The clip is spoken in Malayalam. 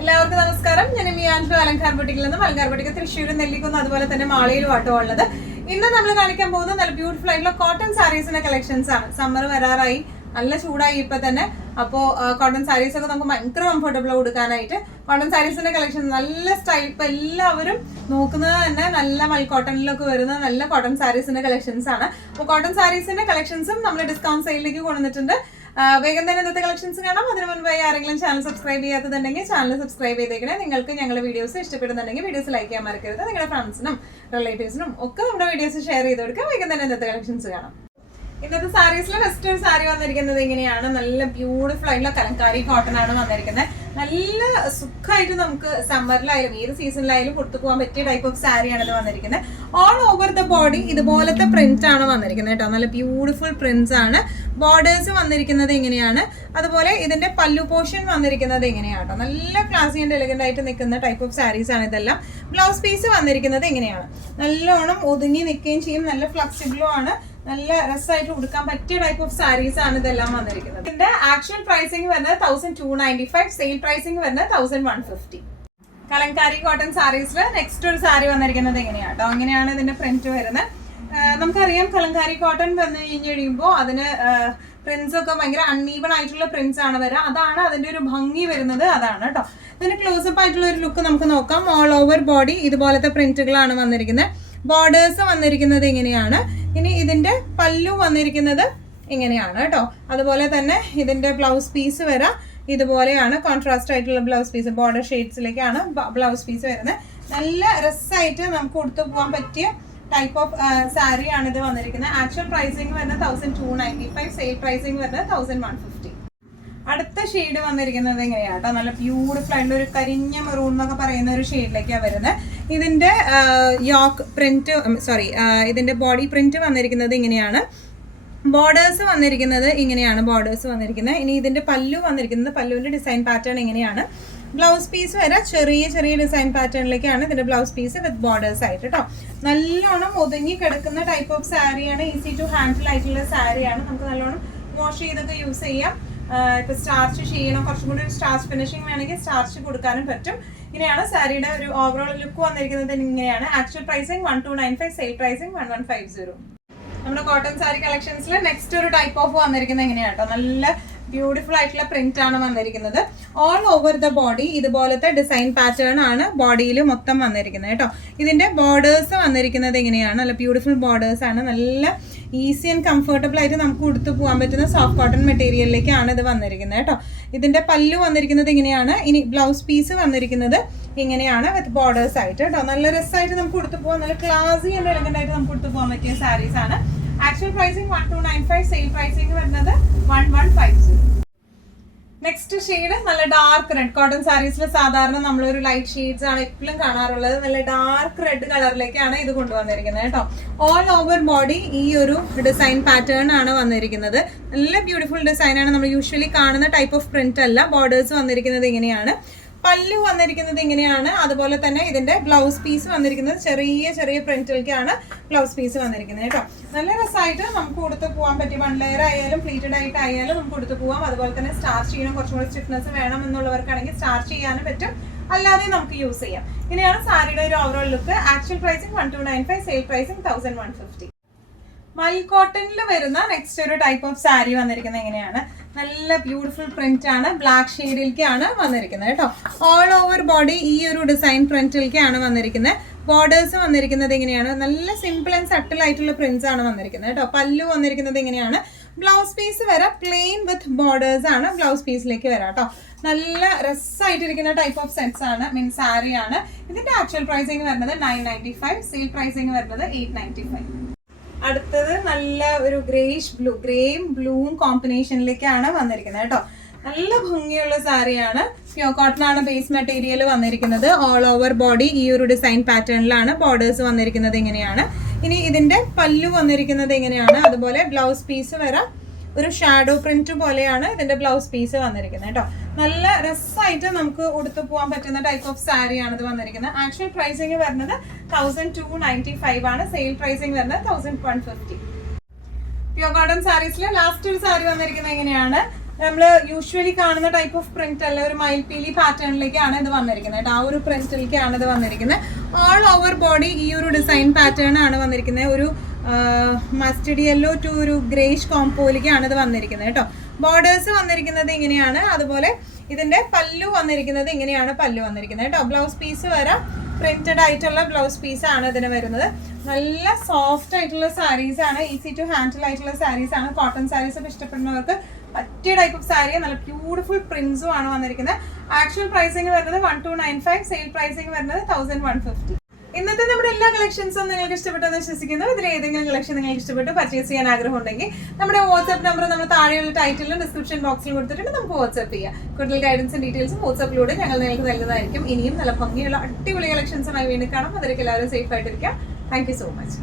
എല്ലാവർക്കും നമസ്കാരം. ഞാൻ മിയാൻഷു അലങ്കാർ ബുട്ടിക്കിൽ നിന്നും. അലങ്കാർ ബുട്ടിക്ക് തൃശ്ശൂരും നെല്ലിക്കുന്നും അതുപോലെ തന്നെ മാളയിലും ആട്ടോ ഉള്ളത്. ഇന്ന് നമ്മൾ കാണിക്കാൻ പോകുന്നത് നല്ല ബ്യൂട്ടിഫുൾ ആയിട്ടുള്ള കോട്ടൺ സാരീസിന്റെ കളക്ഷൻസ് ആണ്. സമ്മർ വരാറായി, നല്ല ചൂടായി ഇപ്പൊ തന്നെ. അപ്പോൾ കോട്ടൺ സാരീസ് ഒക്കെ നമുക്ക് ഭയങ്കര കംഫർട്ടബിൾ കൊടുക്കാനായിട്ട് കോട്ടൺ സാരീസിന്റെ കളക്ഷൻ നല്ല സ്റ്റൈൽ. ഇപ്പൊ എല്ലാവരും നോക്കുന്നത് തന്നെ നല്ല മൽക്കോട്ടണിലൊക്കെ വരുന്ന നല്ല കോട്ടൺ സാരീസിന്റെ കളക്ഷൻസ് ആണ്. അപ്പോൾ കോട്ടൺ സാരീസിന്റെ കളക്ഷൻസും നമ്മൾ ഡിസ്കൗണ്ട് സെയിലിലേക്ക് കൊണ്ടുവന്നിട്ടുണ്ട്. വേഗം തന്നെ ഇന്നത്തെ കളക്ഷൻസ് കാണാം. അതിന് മുൻപായി ആരെങ്കിലും ചാനൽ സബ്സ്ക്രൈബ് ചെയ്യാത്തതുണ്ടെങ്കിൽ ചാനൽ സബ്സ്ക്രൈബ് ചെയ്തേക്കണേ. നിങ്ങൾക്ക് ഞങ്ങളുടെ വീഡിയോസ് ഇഷ്ടപ്പെടുന്നുണ്ടെങ്കിൽ വീഡിയോസ് ലൈക്ക് ചെയ്യാൻ മറക്കരുത്. നിങ്ങളുടെ ഫ്രണ്ട്സിനും റിലേറ്റീവ്സിനും ഒക്കെ നമ്മുടെ വീഡിയോസ് ഷെയർ ചെയ്ത് കൊടുക്കുക. വേഗം തന്നെ ഇന്നത്തെ കളക്ഷൻസ് കാണാം. ഇന്നത്തെ സാരീസിലെ ഫസ്റ്റ് ഒരു സാരി വന്നിരിക്കുന്നത് ഇങ്ങനെയാണ്. നല്ല ബ്യൂട്ടിഫുൾ ആയിട്ടുള്ള കലങ്കാരി കോട്ടൺ ആണ് വന്നിരിക്കുന്നത്. നല്ല സുഖമായിട്ട് നമുക്ക് സമ്മറിലായാലും ഏത് സീസണിലായാലും കൊടുത്തു പോകാൻ പറ്റിയ ടൈപ്പ് ഓഫ് സാരിയാണ് ഇത് വന്നിരിക്കുന്നത്. ഓൾ ഓവർ ദ ബോഡി ഇതുപോലത്തെ പ്രിന്റ് ആണ് വന്നിരിക്കുന്നത് കേട്ടോ. നല്ല ബ്യൂട്ടിഫുൾ പ്രിന്റ്സ് ആണ്. ബോർഡേഴ്സ് വന്നിരിക്കുന്നത് ഇങ്ങനെയാണ്. അതുപോലെ ഇതിന്റെ പല്ലു പോർഷൻ വന്നിരിക്കുന്നത് ഇങ്ങനെയാണ് കേട്ടോ. നല്ല ക്ലാസി ആൻഡ് എലഗന്റ് ആയിട്ട് നിൽക്കുന്ന ടൈപ്പ് ഓഫ് സാരീസ് ആണ് ഇതെല്ലാം. ബ്ലൗസ് പീസ് വന്നിരിക്കുന്നത് ഇങ്ങനെയാണ്. നല്ലോണം ഒതുങ്ങി നിൽക്കുകയും ചെയ്യും. നല്ല ഫ്ലെക്സിബിളും ആണ്. നല്ല രസമായിട്ട് കൊടുക്കാൻ പറ്റിയ ടൈപ്പ് ഓഫ് സാരീസ് ആണ് ഇതെല്ലാം വന്നിരിക്കുന്നത്. ഇതിന്റെ ആക്ച്വൽ പ്രൈസിംഗ് വരുന്നത് 1295, സെയിൽ പ്രൈസിംഗ് വരുന്നത് 1150. കലങ്കാരി കോട്ടൺ സാരീസിൽ നെക്സ്റ്റ് ഒരു സാരി വന്നിരിക്കുന്നത് എങ്ങനെയാണ് കേട്ടോ. അങ്ങനെയാണ് ഇതിന്റെ പ്രിന്റ് വരുന്നത്. നമുക്കറിയാം കലങ്കാരി കോട്ടൺ വന്നു കഴിയുമ്പോൾ അതിന് പ്രിന്റ്സ് ഒക്കെ ഭയങ്കര അൺഈവൺ ആയിട്ടുള്ള പ്രിന്റ്സ് ആണ് വരിക. അതാണ് അതിന്റെ ഒരു ഭംഗി വരുന്നത്. അതാണ് കേട്ടോ. ഇതിന് ക്ലോസപ്പ് ആയിട്ടുള്ള ഒരു ലുക്ക് നമുക്ക് നോക്കാം. ഓൾ ഓവർ ബോഡി ഇതുപോലത്തെ പ്രിന്റുകളാണ് വന്നിരിക്കുന്നത്. ബോർഡേഴ്സ് വന്നിരിക്കുന്നത് ഇങ്ങനെയാണ്. ഇനി ഇതിന്റെ പല്ലു വന്നിരിക്കുന്നത് ഇങ്ങനെയാണ് കേട്ടോ. അതുപോലെ തന്നെ ഇതിന്റെ ബ്ലൗസ് പീസ് വരാം ഇതുപോലെയാണ്. കോൺട്രാസ്റ്റ് ആയിട്ടുള്ള ബ്ലൗസ് പീസ്, ബോർഡർ ഷെയ്ഡ്സിലേക്കാണ് ബ്ലൗസ് പീസ് വരുന്നത്. നല്ല രസമായിട്ട് നമുക്ക് കൊടുത്തു പോകാൻ പറ്റിയ ടൈപ്പ് ഓഫ് സാരി ആണ് ഇത് വന്നിരിക്കുന്നത്. ആക്ച്വൽ പ്രൈസിംഗ് വരുന്നത് 1295, സെയിൽ പ്രൈസിംഗ് വരുന്നത് 1150. അടുത്ത ഷെയ്ഡ് വന്നിരിക്കുന്നത് എങ്ങനെയാട്ടോ. നല്ല ബ്യൂട്ടിഫുൾ ആയിട്ടുള്ള ഒരു കരിഞ്ഞ മെറൂൺ എന്നൊക്കെ പറയുന്ന ഒരു ഷെയ്ഡിലേക്കാണ് വരുന്നത്. ഇതിന്റെ യോക്ക് പ്രിന്റ് ഇതിന്റെ ബോഡി പ്രിന്റ് വന്നിരിക്കുന്നത് ഇങ്ങനെയാണ്. ബോർഡേഴ്സ് വന്നിരിക്കുന്നത് ഇങ്ങനെയാണ്. ബോർഡേഴ്സ് വന്നിരിക്കുന്നത്. ഇനി ഇതിന്റെ പല്ലു വന്നിരിക്കുന്നത്, പല്ലുവിന്റെ ഡിസൈൻ പാറ്റേൺ ഇങ്ങനെയാണ്. ബ്ലൗസ് പീസ് വരെ ചെറിയ ചെറിയ ഡിസൈൻ പാറ്റേണിലേക്കാണ് ഇതിന്റെ ബ്ലൗസ് പീസ് വിത്ത് ബോർഡേഴ്സ് ആയിട്ട് കേട്ടോ. നല്ലോണം ഒതുങ്ങി കിടക്കുന്ന ടൈപ്പ് ഓഫ് സാരിയാണ്. ഈസി ടു ഹാൻഡിൽ ആയിട്ടുള്ള സാരിയാണ്. നമുക്ക് നല്ലോണം വാഷ് ചെയ്തൊക്കെ യൂസ് ചെയ്യാം. ഇപ്പൊ സ്റ്റാർച്ച് ചെയ്യണം, കുറച്ചും കൂടി ഒരു സ്റ്റാർച്ച് ഫിനിഷിംഗ് വേണമെങ്കിൽ സ്റ്റാർച്ച് കൊടുക്കാനും പറ്റും. ഇങ്ങനെയാണ് സാരിയുടെ ഒരു ഓവറോൾ ലുക്ക് വന്നിരിക്കുന്നത്. ഇങ്ങനെയാണ്. Actual pricing 1295, sale pricing 1150. നമ്മുടെ കോട്ടൺ സാരി കളക്ഷൻസിൽ നെക്സ്റ്റ് ഒരു ടൈപ്പ് ഓഫ് വന്നിരിക്കുന്നത് എങ്ങനെയാണ് കേട്ടോ. നല്ല ബ്യൂട്ടിഫുൾ ആയിട്ടുള്ള പ്രിന്റ് ആണ് വന്നിരിക്കുന്നത്. ഓൾ ഓവർ ദ ബോഡി ഇതുപോലത്തെ ഡിസൈൻ പാറ്റേൺ ആണ് ബോഡിയിൽ മൊത്തം വന്നിരിക്കുന്നത് കേട്ടോ. ഇതിന്റെ ബോർഡേഴ്സ് വന്നിരിക്കുന്നത് എങ്ങനെയാണ്. നല്ല ബ്യൂട്ടിഫുൾ ബോർഡേഴ്സ് ആണ്. നല്ല ഈസി ആൻഡ് കംഫർട്ടബിൾ ആയിട്ട് നമുക്ക് കൊടുത്തു പോകാൻ പറ്റുന്ന സോഫ്റ്റ് കോട്ടൺ മെറ്റീരിയലിലേക്കാണ് ഇത് വന്നിരിക്കുന്നത് കേട്ടോ. ഇതിന്റെ പല്ലു വന്നിരിക്കുന്നത് ഇങ്ങനെയാണ്. ഇനി ബ്ലൗസ് പീസ് വന്നിരിക്കുന്നത് ഇങ്ങനെയാണ് വിത്ത് ബോർഡേഴ്സ് ആയിട്ട് കേട്ടോ. നല്ല രസമായിട്ട് നമുക്ക് കൊടുത്തു പോകാൻ, നല്ല ക്ലാസി ആൻഡ് എലഗന്റ് ആയിട്ട് നമുക്ക് കൊടുത്തു പോകാൻ പറ്റിയ സാരീസ് ആണ്. ആക്ച്വൽ പ്രൈസിംഗ് 1295, സെയിൽ പ്രൈസിംഗ് വരുന്നത് 1150. നെക്സ്റ്റ് ഷെയ്ഡ് നല്ല ഡാർക്ക് റെഡ്. കോട്ടൺ സാരീസിൽ സാധാരണ നമ്മളൊരു ലൈറ്റ് ഷെയ്ഡ്സ് ആണ് എപ്പോഴും കാണാറുള്ളത്. നല്ല ഡാർക്ക് റെഡ് കളറിലേക്കാണ് ഇത് കൊണ്ടുവന്നിരിക്കുന്നത് കേട്ടോ. ഓൾ ഓവർ ബോഡി ഈ ഒരു ഡിസൈൻ പാറ്റേൺ ആണ് വന്നിരിക്കുന്നത്. നല്ല ബ്യൂട്ടിഫുൾ ഡിസൈൻ ആണ്. നമ്മൾ യൂഷ്വലി കാണുന്ന ടൈപ്പ് ഓഫ് പ്രിന്റ് അല്ല. ബോർഡേഴ്സ് വന്നിരിക്കുന്നത് ഇങ്ങനെയാണ്. പല്ലു വന്നിരിക്കുന്നത് ഇങ്ങനെയാണ്. അതുപോലെ തന്നെ ഇതിന്റെ ബ്ലൗസ് പീസ് വന്നിരിക്കുന്നത് ചെറിയ ചെറിയ പ്രിന്റിലേക്കാണ് ബ്ലൗസ് പീസ് വന്നിരിക്കുന്നത് കേട്ടോ. നല്ല രസമായിട്ട് നമുക്ക് കൊടുത്ത് പോകാൻ പറ്റി. വൺ ലെയർ ആയാലും പ്ലീറ്റഡ് ആയിട്ട് ആയാലും നമുക്ക് കൊടുത്ത് പോകാം. അതുപോലെ തന്നെ സ്റ്റാർച്ച് ചെയ്യണം, കുറച്ചും കൂടി സ്റ്റിഫ്നെസ് വേണം എന്നുള്ളവർക്കാണെങ്കിൽ സ്റ്റാർച്ച് ചെയ്യാനും പറ്റും, അല്ലാതെ നമുക്ക് യൂസ് ചെയ്യാം. ഇങ്ങനെയാണ് സാരിയുടെ ഒരു overall look. Actual pricing 1295, sale pricing 1150. മൽക്കോട്ടണിൽ വരുന്ന നെക്സ്റ്റ് ഒരു ടൈപ്പ് ഓഫ് സാരി വന്നിരിക്കുന്നത് എങ്ങനെയാണ്. നല്ല ബ്യൂട്ടിഫുൾ പ്രിന്റ് ആണ്. ബ്ലാക്ക് ഷെയ്ഡിലേക്കാണ് വന്നിരിക്കുന്നത് കേട്ടോ. ഓൾ ഓവർ ബോഡി ഈ ഒരു ഡിസൈൻ പ്രിന്റിലേക്കാണ് വന്നിരിക്കുന്നത്. ബോർഡേഴ്സ് വന്നിരിക്കുന്നത് എങ്ങനെയാണ്. നല്ല സിമ്പിൾ ആൻഡ് സട്ടിൽ ആയിട്ടുള്ള പ്രിന്റ്സ് ആണ് വന്നിരിക്കുന്നത് കേട്ടോ. പല്ലു വന്നിരിക്കുന്നത് എങ്ങനെയാണ്. ബ്ലൗസ് പീസ് വരാം പ്ലെയിൻ വിത്ത് ബോർഡേഴ്സ് ആണ് ബ്ലൗസ് പീസിലേക്ക് വരാം കേട്ടോ. നല്ല രസമായിട്ടിരിക്കുന്ന ടൈപ്പ് ഓഫ് സെറ്റ്സ് ആണ്, മീൻസ് സാരി ആണ്. ഇതിന്റെ ആക്ച്വൽ പ്രൈസിംഗ് വരുന്നത് 995, സെയിൽ പ്രൈസിംഗ് വരുന്നത് 895. അടുത്തത് നല്ല ഒരു ഗ്രേയും ബ്ലൂവും കോമ്പിനേഷനിലേക്കാണ് വന്നിരിക്കുന്നത് കേട്ടോ. നല്ല ഭംഗിയുള്ള സാരിയാണ്. പ്യൂർ കോട്ടൺ ആണ് ബേസ് മെറ്റീരിയൽ വന്നിരിക്കുന്നത്. ഓൾ ഓവർ ബോഡി ഈ ഒരു ഡിസൈൻ പാറ്റേണിലാണ്. ബോർഡേഴ്സ് വന്നിരിക്കുന്നത് ഇങ്ങനെയാണ്. ഇനി ഇതിന്റെ പല്ലു വന്നിരിക്കുന്നത് എങ്ങനെയാണ്. അതുപോലെ ബ്ലൗസ് പീസ് വരാം ഒരു ഷാഡോ പ്രിന്റ് പോലെയാണ് ഇതിന്റെ ബ്ലൗസ് പീസ് വന്നിരിക്കുന്നത് കേട്ടോ. നല്ല രസമായിട്ട് നമുക്ക് ഉടുത്തു പോകാൻ പറ്റുന്ന ടൈപ്പ് ഓഫ് സാരിയാണ് ഇത് വന്നിരിക്കുന്നത്. ആക്ച്വൽ പ്രൈസിംഗ് വരുന്നത് 1295 ആണ്. സെയിൽ പ്രൈസിംഗ് വരുന്നത് 1150. പ്യൂർ കോട്ടൺ സാരീസിലെ ലാസ്റ്റ് ഒരു സാരി വന്നിരിക്കുന്നത് എങ്ങനെയാണ്. നമ്മൾ യൂഷ്വലി കാണുന്ന ടൈപ്പ് ഓഫ് പ്രിന്റ് അല്ല, ഒരു മയിൽപീലി പാറ്റേണിലേക്കാണ് ഇത് വന്നിരിക്കുന്നത്. ആ ഒരു പ്രിന്റിലേക്കാണ് ഇത് വന്നിരിക്കുന്നത്. ഓൾ ഓവർ ബോഡി ഈ ഒരു ഡിസൈൻ പാറ്റേൺ ആണ് വന്നിരിക്കുന്നത്. ഒരു മസ്റ്റർഡ് യെല്ലോ ടു ഒരു ഗ്രേഷ് കോംപോയിലേക്കാണ് ഇത് വന്നിരിക്കുന്നത് കേട്ടോ. ബോർഡേഴ്സ് വന്നിരിക്കുന്നത് ഇങ്ങനെയാണ്. അതുപോലെ ഇതിന്റെ പല്ലു വന്നിരിക്കുന്നത് ഇങ്ങനെയാണ് പല്ലു വന്നിരിക്കുന്നത് കേട്ടോ. ബ്ലൗസ് പീസ് വരെ പ്രിന്റഡ് ആയിട്ടുള്ള ബ്ലൗസ് പീസ് ആണ് ഇതിന് വരുന്നത്. നല്ല സോഫ്റ്റ് ആയിട്ടുള്ള സാരീസ് ആണ്, ഈസി ടു ഹാൻഡിൽ ആയിട്ടുള്ള സാരീസ് ആണ്. കോട്ടൺ സാരീസ് ഒക്കെ ഇഷ്ടപ്പെടുന്നവർക്ക് പറ്റിയ ടൈപ്പ് ഓഫ് സാരി. നല്ല ബ്യൂട്ടിഫുൾ പ്രിന്റ്സും ആണ് വന്നിരിക്കുന്നത്. ആക്ച്വൽ പ്രൈസിങ് വരുന്നത് 1295, സെയിൽ പ്രൈസിങ് വരുന്നത് 1150. ഇന്നത്തെ നമ്മുടെ എല്ലാ കളക്ഷൻസും നിങ്ങൾക്ക് ഇഷ്ടപ്പെട്ടെന്ന് വിശ്വസിക്കുന്നു. ഇതിൽ ഏതെങ്കിലും കളക്ഷൻ നിങ്ങൾക്ക് ഇഷ്ടപ്പെട്ട് പർച്ചേസ് ചെയ്യാൻ ആഗ്രഹം ഉണ്ടെങ്കിൽ നമ്മുടെ വാട്സ്ആപ്പ് നമ്പർ നമ്മൾ താഴെയുള്ള ടൈറ്റിലും ഡിസ്ക്രിപ്ഷൻ ബോക്സിൽ കൊടുത്തിട്ടുണ്ട്, നമുക്ക് വാട്സ്ആപ്പ് ചെയ്യാം. കൂടുതൽ ഗൈഡൻസും ഡീറ്റെയിൽസും വാട്സ്ആപ്പിലൂടെ ഞങ്ങൾ നിങ്ങൾക്ക് നൽകുന്നതായിരിക്കും. ഇനിയും നല്ല ഭംഗിയുള്ള അടിപൊളി കളക്ഷൻസുമായി വീണ്ടും കാണാം. അതിലേക്ക് എല്ലാവരും സേഫ് ആയിട്ടിരിക്കാം. Thank you so much.